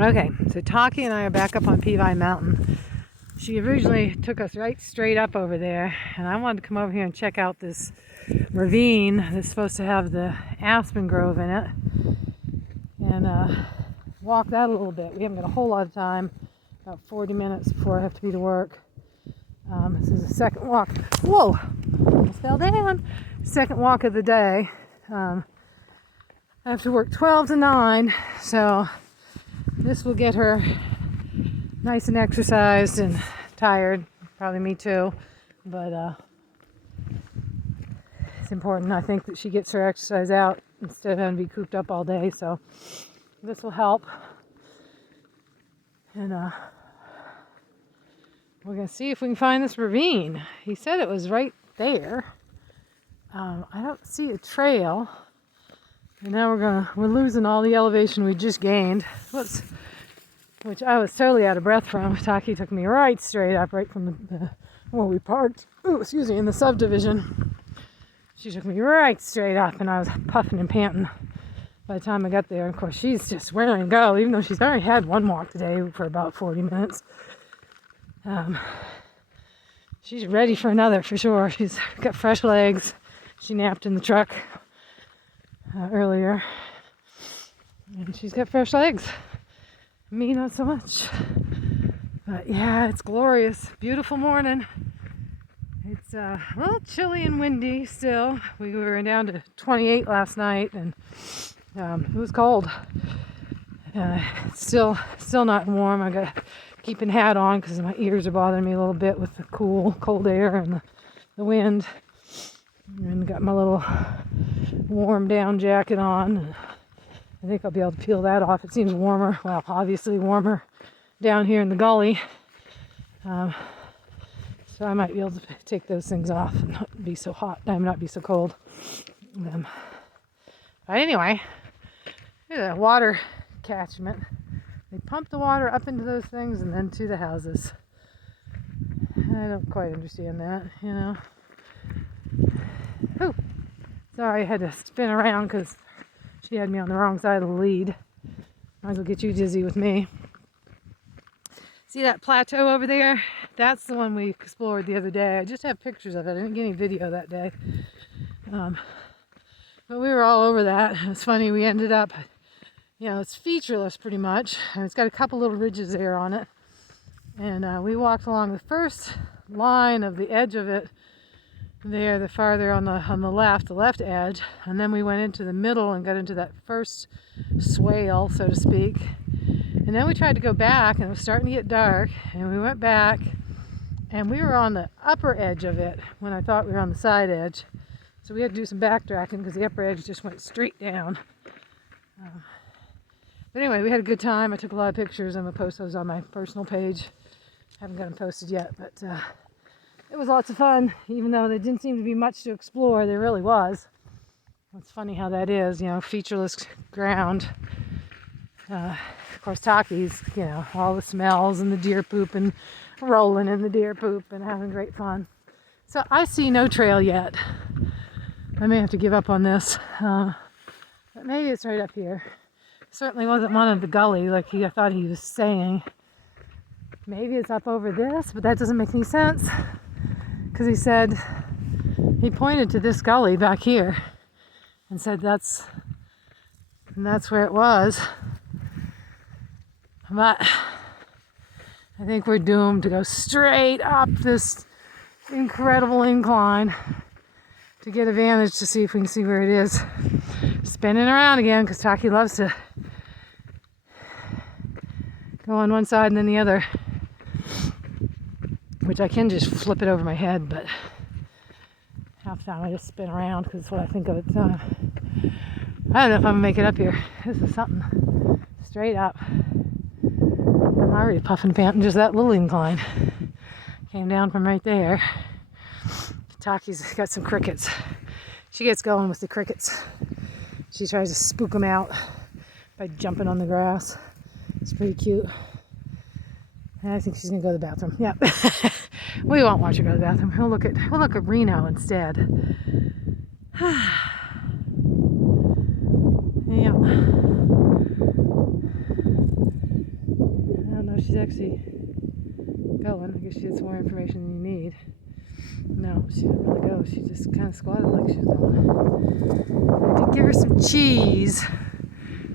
Okay, so Taki and I are back up on Peavine Mountain. She originally took us right straight up over there, and I wanted to come over here and check out this ravine that's supposed to have the aspen grove in it, and walk that a little bit. We haven't got a whole lot of time, about 40 minutes before I have to be to work. This is the second walk. Whoa! Almost fell down. Second walk of the day. I have to work 12 to 9, so this will get her nice and exercised and tired. Probably me too, but it's important, I think, that she gets her exercise out instead of having to be cooped up all day. So this will help, and we're gonna see if we can find this ravine. He said it was right there. I don't see a trail. And now we're losing all the elevation we just gained, which I was totally out of breath from. Taki took me right straight up, right from where we parked. In the subdivision. She took me right straight up, and I was puffing and panting by the time I got there. And of course, she's just raring to go, even though she's already had one walk today for about 40 minutes. She's ready for another for sure. She's got fresh legs. She napped in the truck earlier, and she's got fresh legs. Me, not so much. But yeah, it's glorious. Beautiful morning. It's a little chilly and windy still. We were down to 28 last night, and it was cold. It's still not warm. I got keeping hat on because my ears are bothering me a little bit with the cold air and the wind. And got my little warm down jacket on. I think I'll be able to peel that off. It seems warmer. Well, obviously warmer down here in the gully. So I might be able to take those things off and not be so hot. Not be so cold. But anyway, here's a water catchment. They pump the water up into those things and then to the houses. I don't quite understand that, you know. Oh, sorry, I had to spin around because she had me on the wrong side of the lead. Might as well get you dizzy with me. See that plateau over there? That's the one we explored the other day. I just have pictures of it. I didn't get any video that day. But we were all over that. It's funny, we ended up, it's featureless pretty much. And it's got a couple little ridges there on it. And we walked along the first line of the edge of it there, the farther on the left edge, and then we went into the middle and got into that first swale, so to speak. And then we tried to go back, and it was starting to get dark, and we went back, and we were on the upper edge of it when I thought we were on the side edge. So we had to do some backtracking because the upper edge just went straight down. But anyway, we had a good time. I took a lot of pictures. I'm going to post those on my personal page. Haven't got them posted yet, but it was lots of fun, even though there didn't seem to be much to explore. There really was. It's funny how that is, featureless ground. Of course, Taki's, all the smells and the deer poop and rolling in the deer poop and having great fun. So I see no trail yet. I may have to give up on this, but maybe it's right up here. Certainly wasn't one of the gully like I thought he was saying. Maybe it's up over this, but that doesn't make any sense. Because he pointed to this gully back here and said that's where it was. But I think we're doomed to go straight up this incredible incline to get a vantage to see if we can see where it is. Spinning around again because Taki loves to go on one side and then the other. Which I can just flip it over my head, but half the time I just spin around because it's what I think of at the time. I don't know if I'm going to make it up here. This is something straight up. I'm already puffing panting just that little incline. Came down from right there. Taki's got some crickets. She gets going with the crickets. She tries to spook them out by jumping on the grass. It's pretty cute. I think she's gonna go to the bathroom. Yep. We won't watch her go to the bathroom. We'll look at Reno instead. Yeah. she's actually going. I guess she had some more information than you need. No, she didn't really go. She just kind of squatted like she was going. I did give her some cheese,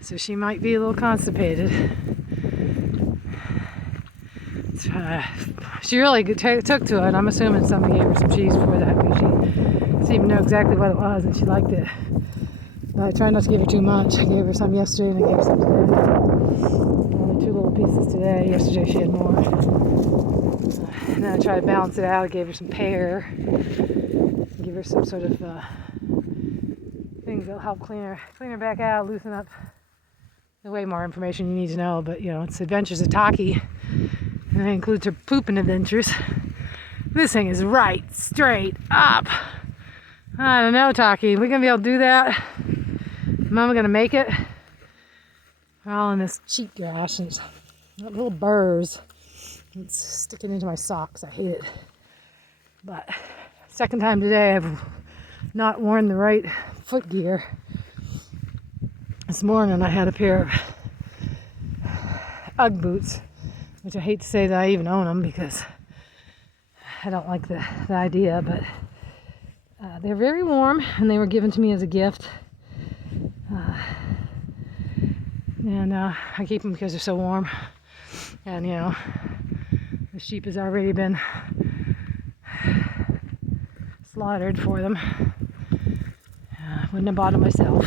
so she might be a little constipated. She really took to it. I'm assuming somebody gave her some cheese before that, because she didn't even know exactly what it was, and she liked it. But I tried not to give her too much. I gave her some yesterday, and I gave her some today. Only 2 little pieces today. Yesterday she had more. And then I tried to balance it out. I gave her some pear. Give her some sort of things that'll help clean her back out, loosen up. There's way more information you need to know, but it's Adventures of Taki. And that includes her pooping adventures. This thing is right straight up. I don't know, Taki. We gonna be able to do that? Mama gonna make it? We're all in this cheap grass and little burrs. It's sticking into my socks. I hate it. But second time today I've not worn the right foot gear. This morning I had a pair of Ugg boots, which I hate to say that I even own them because I don't like the idea, but they're very warm and they were given to me as a gift. And I keep them because they're so warm. And the sheep has already been slaughtered for them. Wouldn't have bought them myself.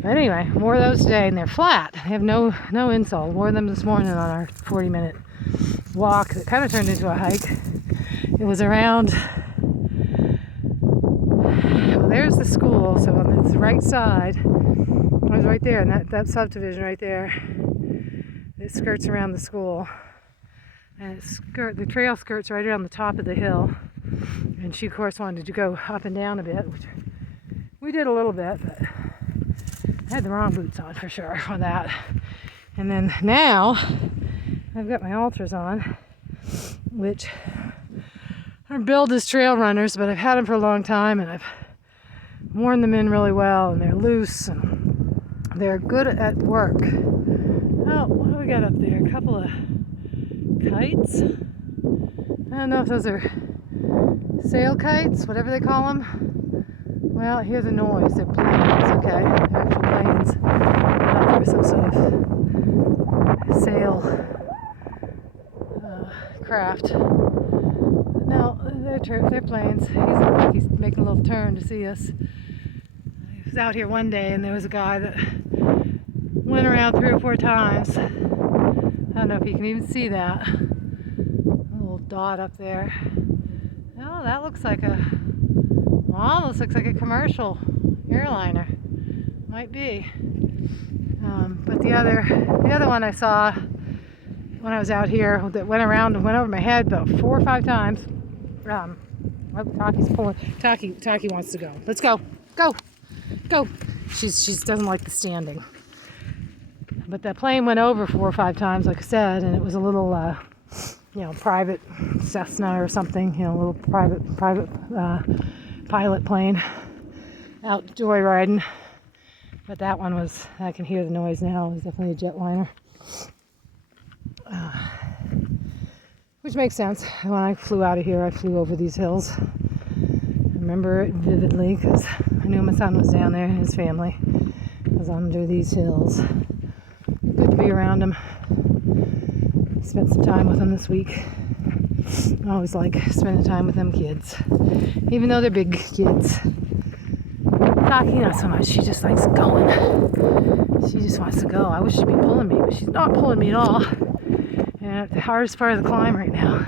But anyway, wore those today and they're flat. They have no insole. Wore them this morning on our 40-minute walk that kind of turned into a hike. It was around, well, there's the school, so on the right side, I was right there, and that subdivision right there, it skirts around the school. And the trail skirts right around the top of the hill. And she, of course, wanted to go up and down a bit, which we did a little bit, but I had the wrong boots on for sure for that. And then now I've got my Ultras on, which are billed as trail runners, but I've had them for a long time and I've worn them in really well, and they're loose and they're good at work. Oh, what do we got up there? A couple of kites. I don't know if those are sail kites, whatever they call them. Well, I hear the noise. They're planes, okay? They're actual planes. I thought there was some sort of sail craft. No, they're planes. He looks like he's making a little turn to see us. I was out here one day and there was a guy that went around 3 or 4 times. I don't know if you can even see that. A little dot up there. Oh, that looks like almost looks like a commercial airliner. Might be. But the other one I saw when I was out here that went around and went over my head about 4 or 5 times. Taki's pulling. Taki wants to go. Let's go. Go. She doesn't like the standing. But that plane went over 4 or 5 times, like I said, and it was a little, private Cessna or something, a little private pilot plane out joyriding. But that one was, I can hear the noise now, it was definitely a jetliner. Which makes sense. When I flew out of here, I flew over these hills. I remember it vividly because I knew my son was down there and his family was under these hills. Good to be around him. Spent some time with him this week. I always like spending time with them kids, even though they're big kids. Taki, not so much. She just likes going. She just wants to go. I wish she'd be pulling me, but she's not pulling me at all. And the hardest part of the climb right now.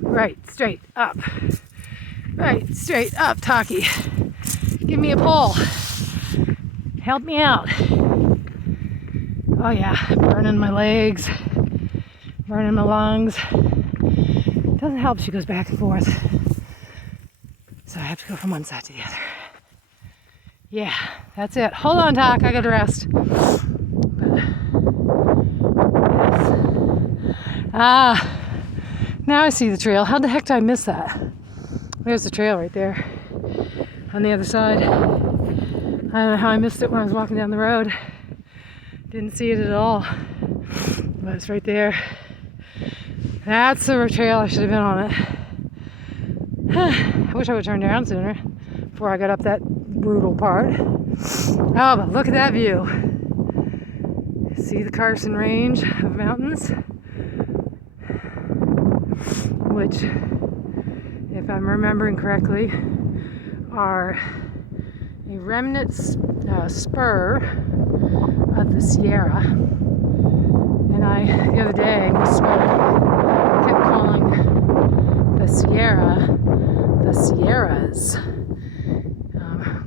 Right, straight up. Right, straight up, Taki. Give me a pull. Help me out. Oh yeah, burning my legs, burning my lungs. Doesn't help, she goes back and forth. So I have to go from one side to the other. Yeah, that's it. Hold on, Doc, I gotta rest. Now I see the trail. How the heck did I miss that? There's the trail right there on the other side. I don't know how I missed it when I was walking down the road. Didn't see it at all, but it's right there. That's the trail. I should have been on it. I wish I would turn down sooner before I got up that brutal part. Oh, but look at that view. See the Carson Range of mountains, which, if I'm remembering correctly, are a remnant spur of the Sierra. And the other day, Miss Sweater kept calling the Sierra the Sierras,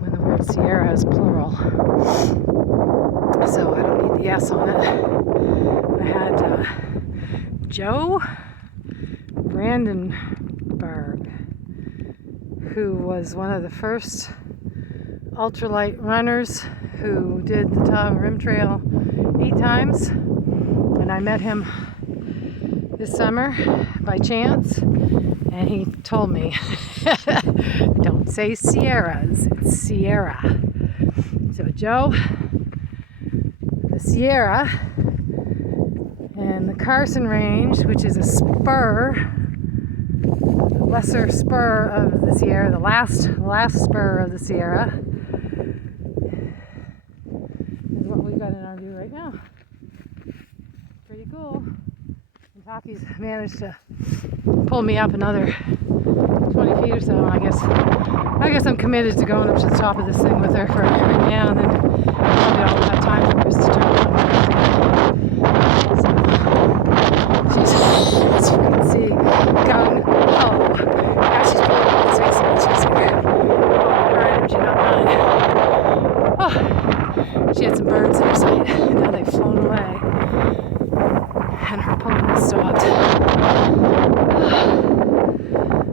when the word Sierra is plural. So I don't need the S on it. I had Joe Brandenburg, who was one of the first ultralight runners who did the Tahoe Rim Trail 8 times. And I met him this summer by chance, and he told me, don't say Sierras, it's Sierra. So Joe, the Sierra, and the Carson Range, which is a spur, the lesser spur of the Sierra, the last spur of the Sierra, is what we've got in our view right now. Pretty cool. And Taki's managed to pull me up another 20 feet or so, and I guess I'm committed to going up to the top of this thing with her for right now, and then probably all we'll have time for is to jump on. So she's, as you can see, going low. Now she's pulling up its face, and she's like, her energy, not mine. Oh, she had some birds in her sight, and now they've flown away, and her pulling has stopped.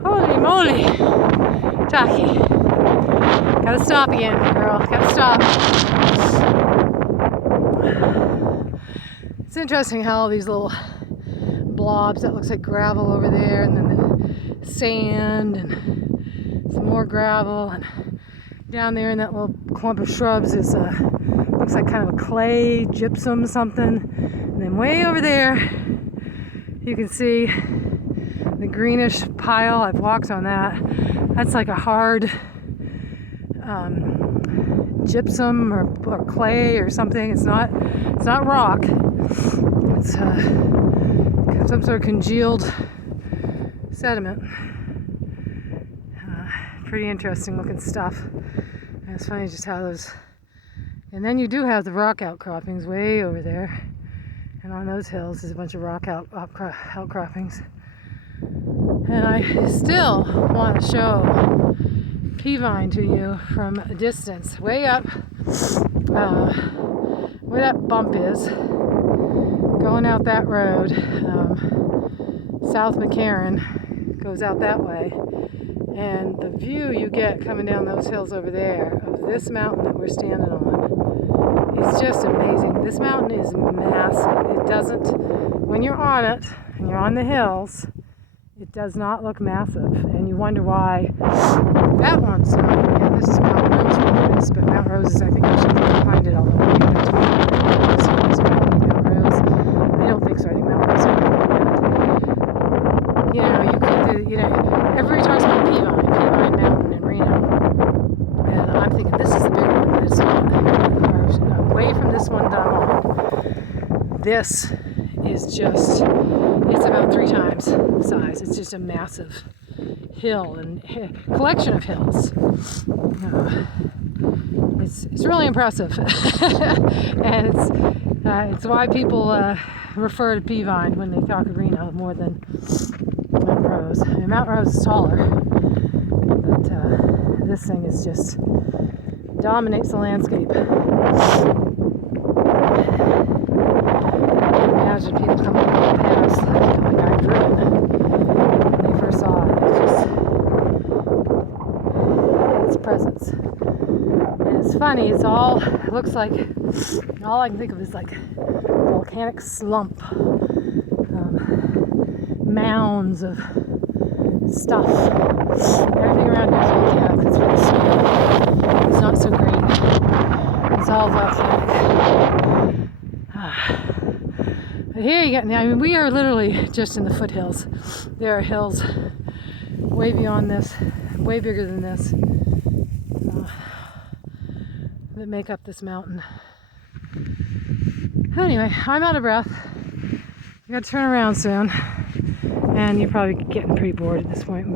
Holy moly, Taki. Gotta stop again, girl. Gotta stop. It's interesting how all these little blobs that looks like gravel over there, and then the sand, and some more gravel, and down there in that little clump of shrubs is looks like kind of a clay, gypsum something. And then way over there, you can see the greenish pile. I've walked on that. That's like a hard gypsum or clay or something. It's not rock. It's some sort of congealed sediment. Pretty interesting looking stuff. And it's funny just how those. And then you do have the rock outcroppings way over there. And on those hills is a bunch of rock outcroppings. And I still want to show Peavine to you from a distance, way up where that bump is, going out that road. South McCarran goes out that way, and the view you get coming down those hills over there of this mountain that we're standing on is just amazing. This mountain is massive. It doesn't, when you're on it and you're on the hills, it does not look massive, and you wonder why that one's not. Yeah, this is Mount Rose, but Mount Rose is, I think, actually behind it, although maybe there's Mount Rose. I don't think so. I think Mount Rose is behind it. Everybody talks about Peavine Mountain in Reno, and I'm thinking this is the big one, but it's not. Away from this one that I'm on, this is just, it's about 3 times the size. It's just a massive hill and collection of hills. It's really impressive, and it's why people refer to Peavine when they talk of Reno more than Mount Rose. I mean, Mount Rose is taller, but this thing is just dominates the landscape. Imagine people coming past like I've driven when they first saw it. It's just its presence. And it's funny, it looks like, all I can think of is like a volcanic slump. Mounds of stuff. Everything around here is volcanic. It's really small. It's not so green. It's all volcanic. But here you get, I mean, we are literally just in the foothills. There are hills way beyond this, way bigger than this, that make up this mountain. Anyway, I'm out of breath. I gotta turn around soon. And you're probably getting pretty bored at this point.